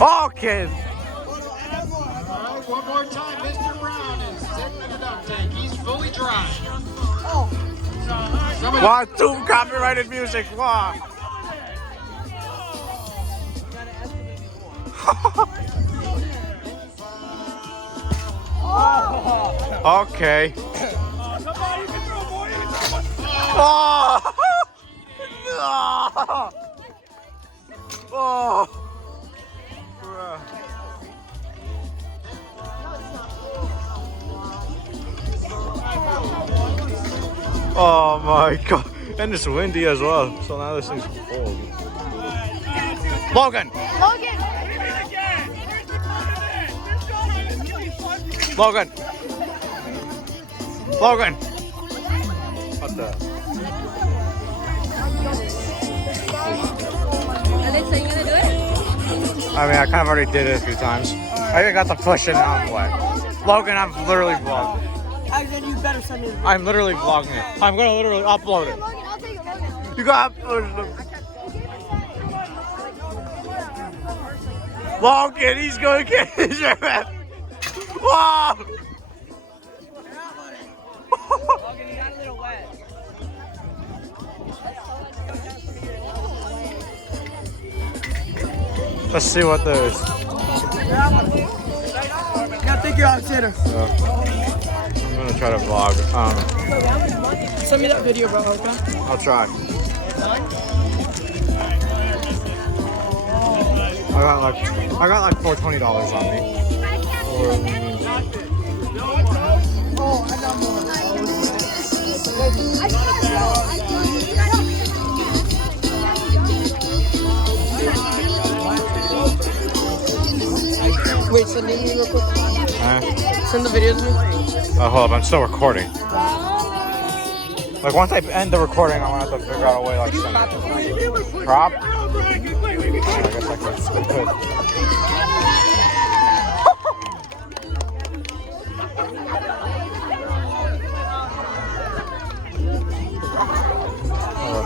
Okay. Alright, one more time. Mr. Brown is sitting in the duck tank. He's fully dry. 1, 2, copyrighted music. 1. Okay. Oh! Oh! Oh my god. And it's windy as well. So now this thing's cold. Logan! Logan! Logan! What the? Alexa, you gonna do it? I mean, I kind of already did it a few times. I even got the push it on the way. Logan, I'm literally vlogging. Then you better send me the video. I'm literally vlogging it. I'm gonna literally upload it. Logan, I'll take it, Logan. You got uploaded. Logan, he's gonna get his ass. Wow! Logan, you got a little wet. Let's see what there is. Yeah, thank you, Alexander. I'm gonna try to vlog. Send me that video, bro, okay? I'll try. I got like $420 on me. Oh, I got more. Wait, send me real quick. Send the video to me. Hold up, I'm still recording. Like once I end the recording, I'm gonna have to figure out a way like send it. Prop? Yeah, I guess I could.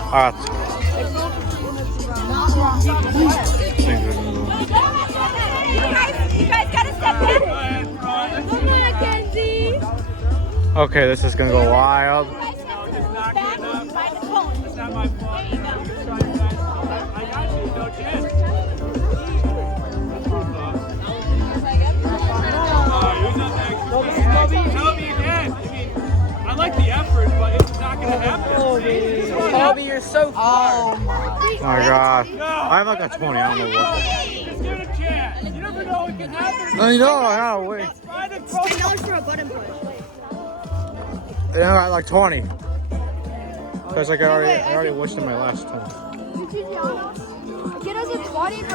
Alright. You guys gotta step back. Come on, Mackenzie. Okay, this is gonna go wild. Back by the phone. It's not my fault. There you go. I got you, no chance. Tell me again. I mean, I like the effort, but it's not gonna happen. Kobe, you're so far. Oh my god. I have like a 20, I don't know what. Just give it a chance. You never know what can happen. I know, I gotta wait. $10 for a button push. I got like 20. Because like I already wasted my last 20. Get us a 20. I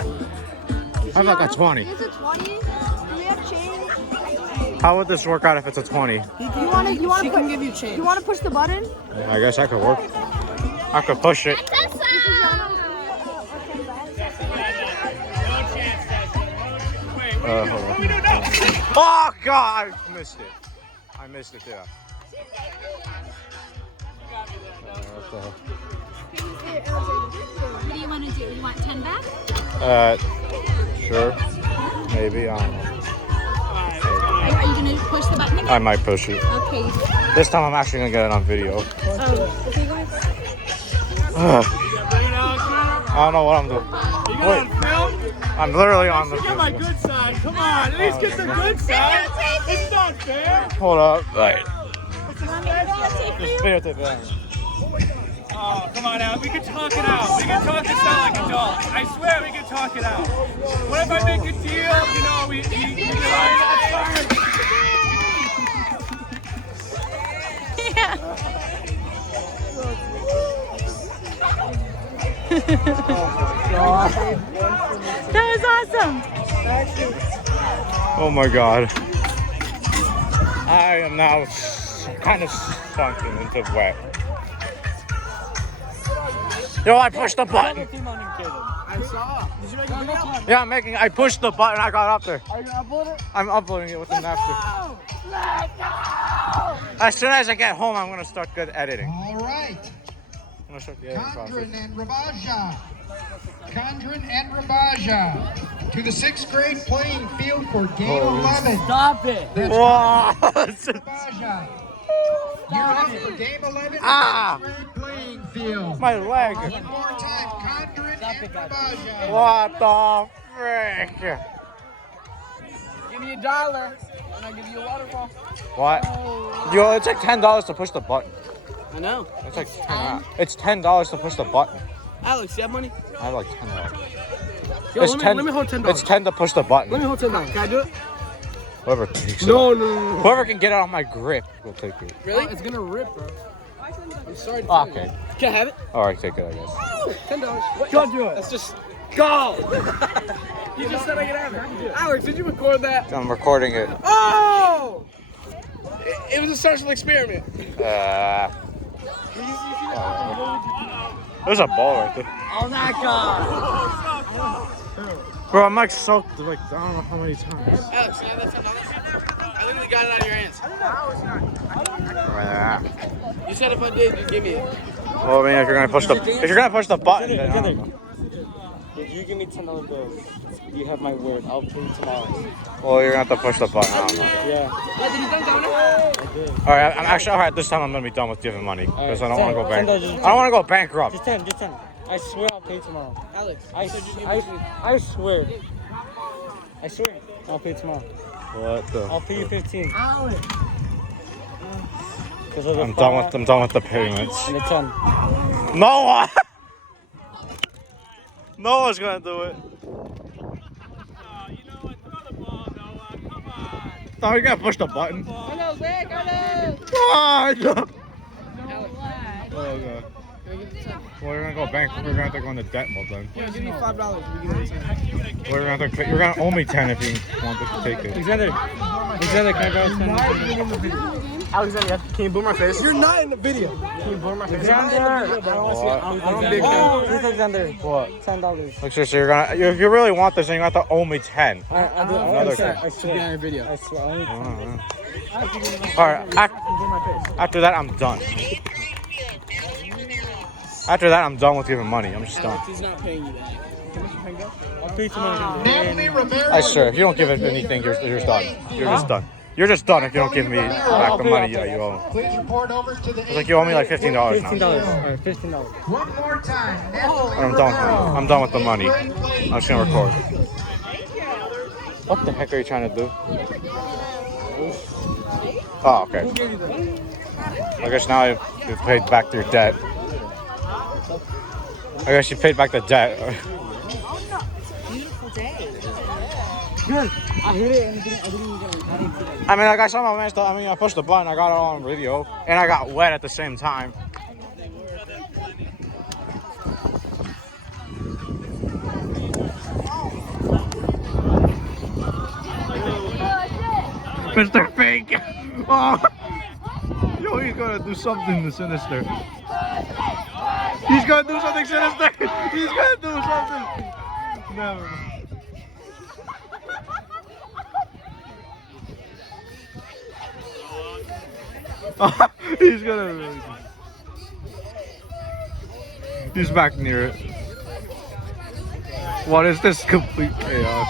have like a 20. It's a 20. Do we have change? How would this work out if it's a 20? You want She can give you change. You want to push the button? I guess I could work. I could push it. Hold on. Oh god, I missed it. I missed it, yeah. What do you want to do? You want 10 back? Sure. Maybe, I don't know. Are you going to push the button again? I might push it. Okay. This time I'm actually gonna get it on video. Okay, guys. I don't know what I'm doing. Wait, I'm literally on the Get my good side. Come on, at least get the good side. It's not fair. Hold up. Right. Just videotape it. Oh, come on, Al. We can talk it out. We can talk this out like adults. I swear we can talk it out. What if I make a deal? You know, we Yeah. That was awesome. Oh my god. I am now kind of sunken into wet. Yo, I pushed the button. I saw. Did you make a video? Yeah, I pushed the button. I got up there. Are you gonna upload it? I'm uploading it within after. Let's go! As soon as I get home, I'm gonna start good editing. All right. Condren and Rabaja. Condren and Rabaja to the 6th grade playing field for game 11. Stop it. That's Wow. Rabaja. You're up for game 11. Ah. 6th grade playing field. My leg. One more time, Condren and Rabaja. What the frick? Give me $1 and I'll give you a waterfall. What? Yo, it's like $10 to push the button. I know. It's like it's $10 to push the button. Alex, you have money? I have like $10. Yo, It's let me hold $10. It's 10 to push the button. Let me hold $10. Can I do it? Whoever takes it. No. Whoever can get it on my grip will take it. Really? It's gonna rip, bro. I'm sorry. Okay. Can I have it? All right, take it, I guess. $10. Don't do it. Let's just go. You just said I could have it. Alex, did you record that? I'm recording it. Oh! It was a social experiment. There's a ball right there. Oh, that guy. Bro, I'm like soaked like I don't know how many times. Alex, can I have that $10? I literally got it out of your hands. You said if I did, you'd give me it. Well, I mean, if you're gonna push the button, then I don't know. If you give me $10 bills, you have my word. I'll pay you tomorrow. Well, you're gonna have to push the button. I don't know. Yeah. All right, I'm actually all right. This time I'm gonna be done with giving money because I don't want to go $10. bankrupt. I don't want to go bankrupt. Just 10. I swear I'll pay you tomorrow. Alex, I swear. I swear. I'll pay you tomorrow. What the? I'll pay you 15. I'm done with the payments. And the 10. Noah. Noah's gonna do it. Oh, you gotta push the button. Carlos, wait, Carlos. Oh, no. Alex, Oh, God. Well, you're gonna go bankrupt. We're gonna have to go into debt, well then. yeah, give me $5. You give me 10. We're gonna have to. You're gonna owe me 10 if you want to take it. Alexander, can I grab 10? Alexander, can you boom my face? You're not in the video. Can you boom my face? Alexander! I'm big fan. Please, Alexander. What? $10. Look, seriously, if you really want this, then you have to owe me 10. I'll do it. Another I swear. thing. I Be swear. on your video. I swear. I need Alright, after that, I'm done. After that, I'm done with giving money. I'm just done. Alex, he's not paying you that. I'll pay you tomorrow. Natalie Romero. I swear, if you don't give it anything, you're done. You're just done. You're just done if you don't give me back the money that you owe. Please report over to the It's like you owe me like $15 now. $15. Alright, $15. One more time. Natalie I'm done. Romero. I'm done with the money. Grade playing I'm just gonna record. What the heck are you trying to do? Oh, okay. I guess now you've paid back your debt. I guess you paid back the debt. Good. I hit it and I didn't even get it. I didn't see that. I mean, like I saw my man stuff. I mean, I pushed the button. I got it all on video, and I got wet at the same time. Mr. Fake! Oh! Yo, he's gonna do something sinister. He's gonna do something sinister! He's gonna do something! Never mind. He's gonna really. He's back near it. What is this complete chaos?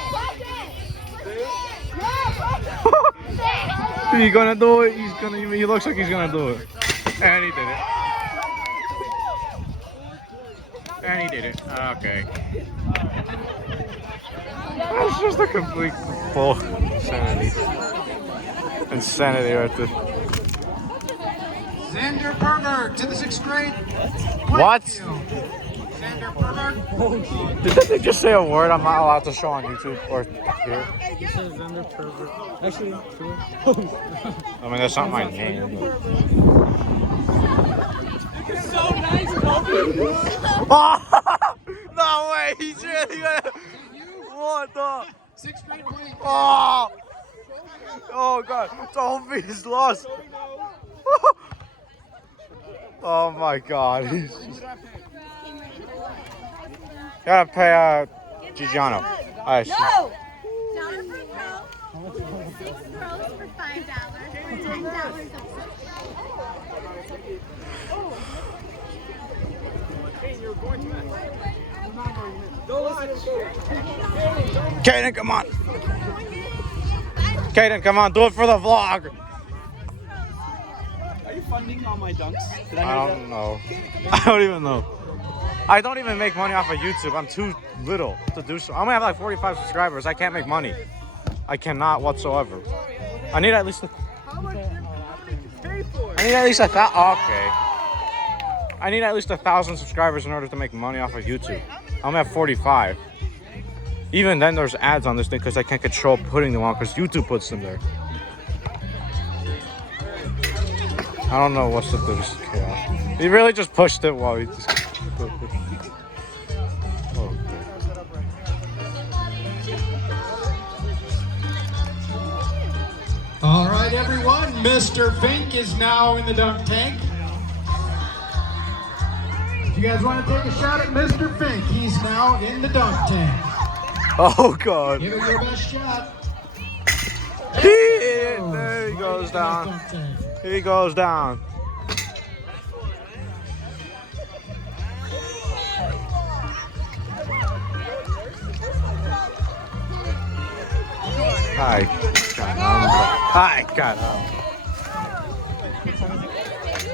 He's gonna do it. He looks like he's gonna do it. And he did it. And he did it. Okay. That's just a complete bull insanity. Insanity right there. Xander Perberg to the 6th grade. What? Xander Perberg. Did they just say a word I'm not allowed to show on YouTube or here? This is under pervert. Actually, true. I mean, that's not my name. So nice, Kobe. Oh, no way! He's really gonna. What the? 6th grade playing. Oh! Oh god! Toby's lost. Oh my god! He's. Gotta pay Gigiano. No! $1 per throw, 6 throws for $5, $10 upset. Kaden, come on. Kaden, come on, do it for the vlog. Are you funding all my dunks? Did I don't know. I don't even know. I don't even make money off of YouTube. I'm too little to do so. I only have like 45 subscribers. I can't make money. I cannot whatsoever. I need at least. I need at least 1,000. Okay. I need at least 1,000 subscribers in order to make money off of YouTube. I only have 45. Even then, there's ads on this thing because I can't control putting them on because YouTube puts them there. I don't know what's up. There's chaos. He really just pushed it while he just. Oh, All right, everyone. Mr. Fink is now in the dunk tank. If you guys want to take a shot at Mr. Fink, he's now in the dunk tank. oh God. Give it your best shot. There he goes down. He goes down. Hi, Hi, God.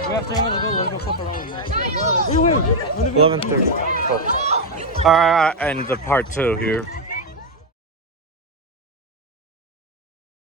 Let's go flip around. 11:30. All right, and the part 2 here.